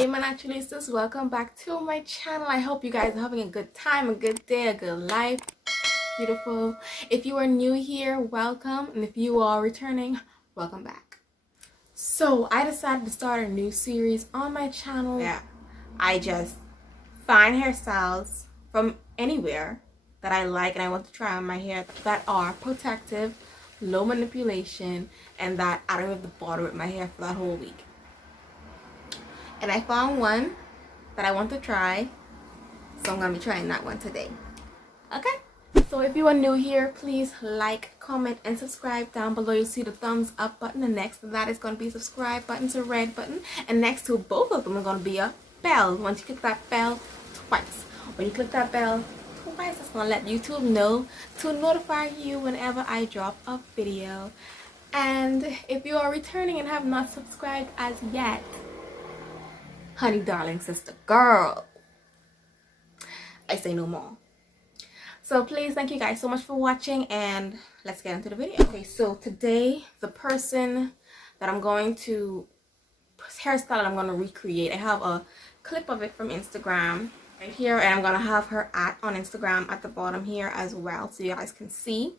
Hey my naturalistas, welcome back to my channel. I hope you guys are having a good time, a good day, a good life. Beautiful. If you are new here, welcome, and if you are returning, welcome back. So I decided to start a new series on my channel. Yeah, I just find hairstyles from anywhere that I like and I want to try on my hair that are protective, low manipulation, and that I don't have to bother with my hair for that whole week. And I found one that I want to try, so I'm going to be trying that one today. Okay? So if you are new here, please like, comment, and subscribe. Down below you see the thumbs up button, and next to that is going to be a subscribe button, it's a red button, and next to both of them are going to be a bell. Once you click that bell twice, when you click that bell twice, it's going to let YouTube know to notify you whenever I drop a video. And if you are returning and have not subscribed as yet, honey darling sister girl, I say no more. So please, thank you guys so much for watching, and let's get into the video. Okay, so today the person that I'm going to hairstyle that I'm going to recreate, I have a clip of it from Instagram right here, and I'm going to have her on Instagram at the bottom here as well, so you guys can see.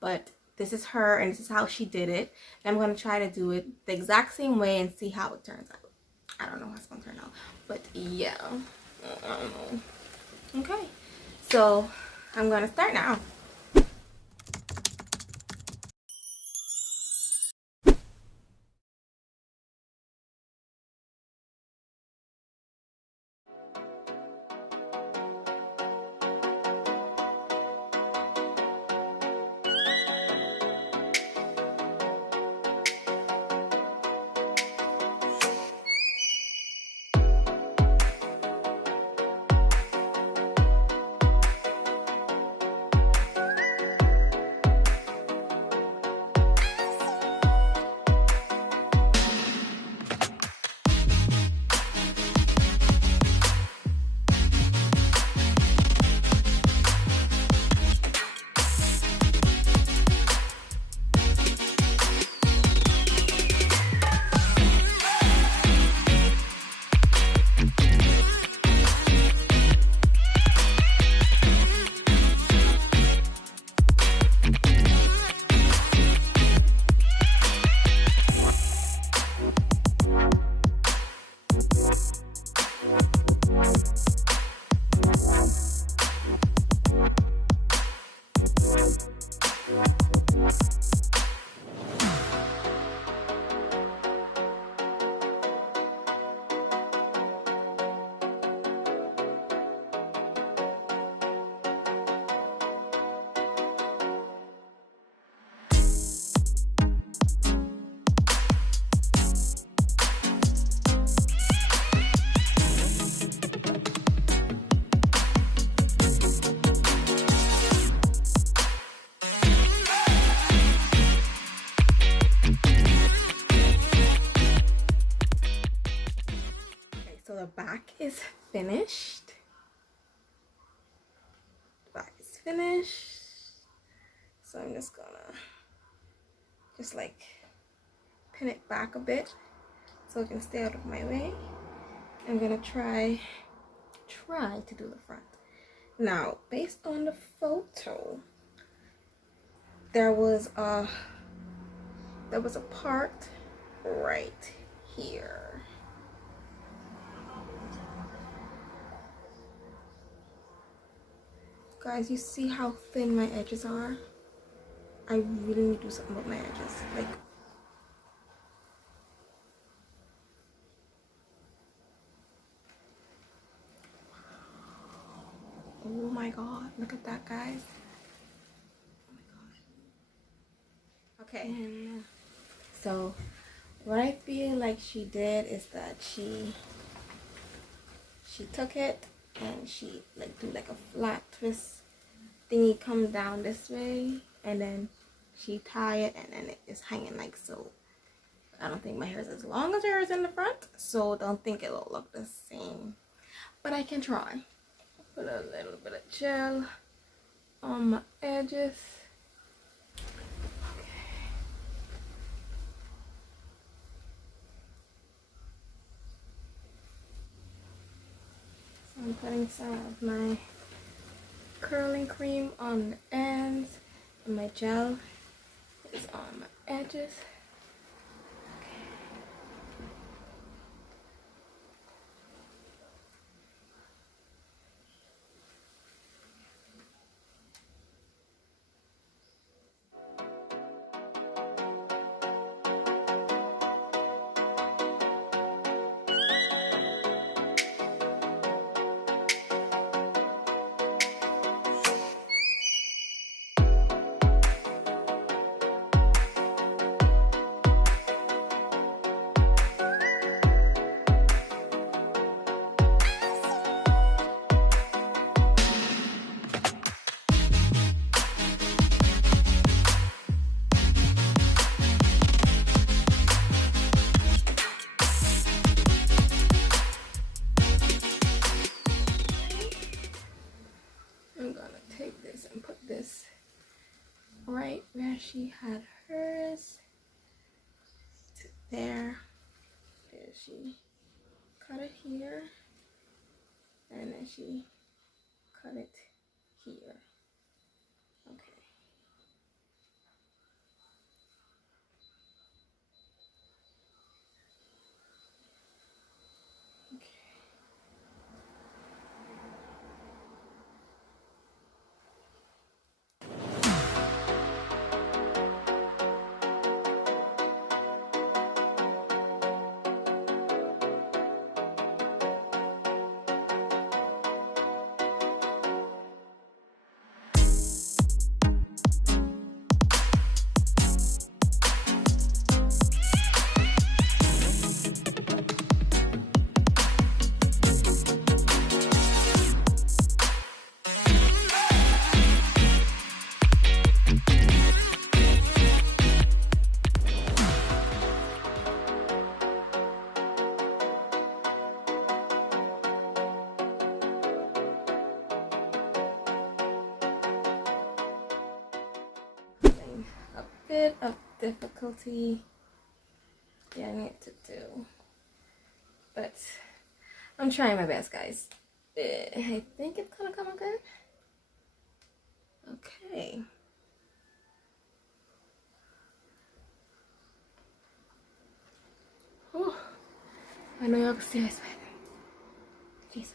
But this is her, and this is how she did it, and I'm going to try to do it the exact same way and see how it turns out. I don't know how it's going to turn out, but yeah, I don't know. Okay, so I'm going to start now. So the back is finished. The back is finished. So I'm just gonna like pin it back a bit so it can stay out of my way. I'm gonna try to do the front. Now, based on the photo, there was a part right here. Guys, you see how thin my edges are? I really need to do something with my edges. Like, oh my god, look at that, guys. Oh my god. Okay, and so what I feel like she did is that she took it and she like do like a flat twist thingy, come down this way, and then she tie it, and then it is hanging like so. I don't think my hair is as long as hers in the front, so don't think it'll look the same, but I can try. Put a little bit of gel on my edges. putting some of my curling cream on the ends, and my gel is on my edges. I'm gonna take this and put this right where she had hers. To there. There she cut it here. And then she cut it here. Okay. A bit of difficulty getting it to do, but I'm trying my best, guys. I think it's gonna come out good. Okay. Oh, I know y'all can see I sweat. Jesus.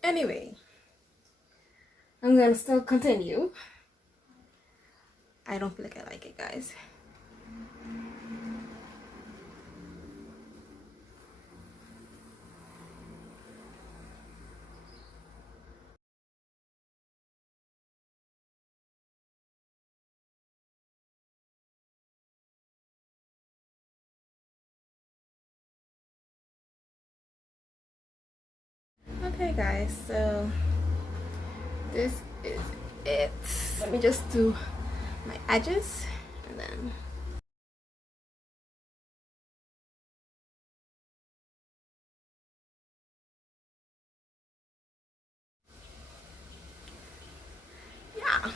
Anyway, I'm gonna still continue. I don't feel like I like it, guys. Okay, guys, so this is it. Let me just do my edges and then yeah. I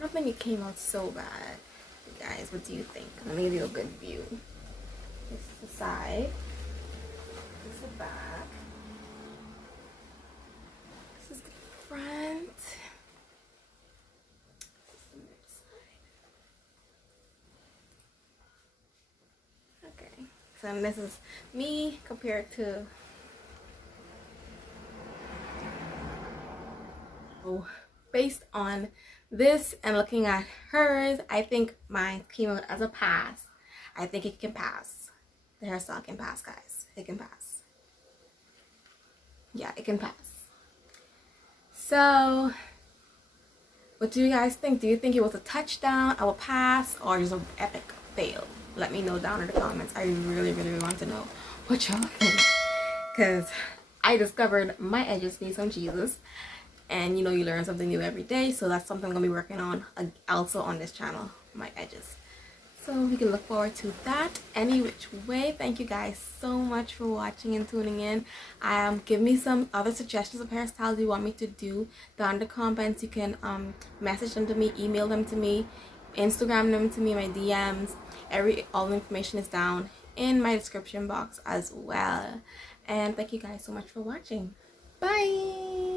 don't think it came out so bad. Guys, what do you think? Let me give you a good view. This is the side. This is the back. This is the front. This is the mid side. Okay. So this is me compared to based on this and looking at hers, I think mine came out as a pass. I think it can pass. The hairstyle can pass, guys. It can pass. Yeah, it can pass. So, what do you guys think? Do you think it was a touchdown, a pass, or just an epic fail? Let me know down in the comments. I really, really want to know what y'all think. Because I discovered my edges need some Jesus. And you know, you learn something new every day, so that's something I'm gonna be working on also on this channel, my edges. So we can look forward to that any which way. Thank you guys so much for watching and tuning in. Give me some other suggestions of hairstyles you want me to do down in the comments. You can message them to me, email them to me, Instagram them to me, my DMs. All the information is down in my description box as well. And thank you guys so much for watching. Bye.